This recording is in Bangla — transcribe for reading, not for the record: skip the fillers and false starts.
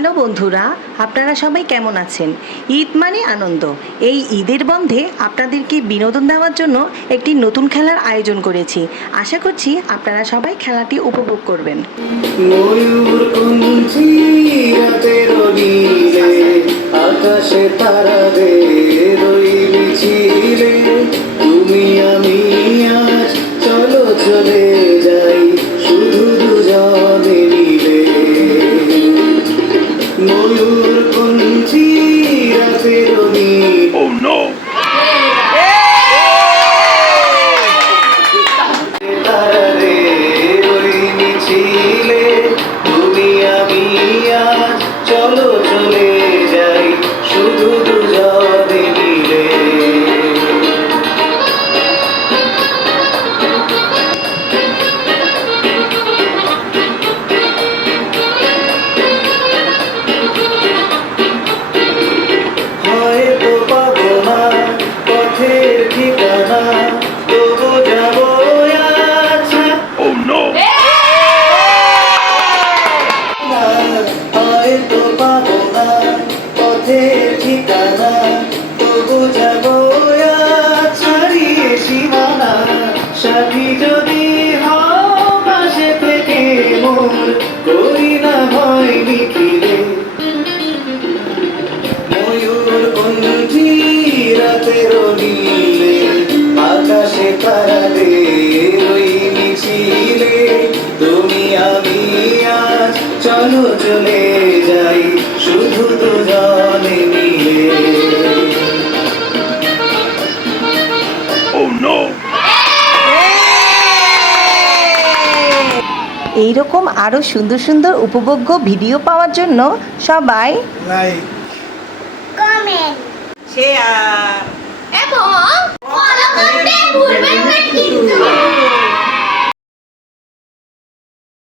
হ্যালো বন্ধুরা, আপনারা সবাই কেমন আছেন? ঈদ মানে আনন্দ। এই ঈদের বন্ধে আপনাদেরকে বিনোদন দেওয়ার জন্য একটি নতুন খেলার আয়োজন করেছি। আশা করছি আপনারা সবাই খেলাটি উপভোগ করবেন। আকাশে তারাদের ওই মিছিলে তুমি আমি আজ চলো চলে যাই শুধু দুজনে মিলে। ময়ূর কঞ্চি রাতের তারাদের ওই মিছিলে তুমি আমি আজ চলো চলে যাই শুধু দুজনে মিলে। হয়তো পাবো না পথের ঠিকানা, তবু যাবো আচ্ছা। হয়তো পাবো না পথের ঠিকানা, তবু যাবো ছাড়িয়ে সীমানা। সাথী যদি হও পাশে থেকে মোর, করি না ভয় নিখিলে। ময়ূর কঞ্চি রাতের নীলে আকাশে তারাদের ওই মিছিলে তুমি আমি আজ চলো চলে যাই শুধু দুজনে মিলে। এইরকম আরও সুন্দর সুন্দর উপভোগ্য ভিডিও পাওয়ার জন্য সবাই লাইক কমেন্ট শেয়ার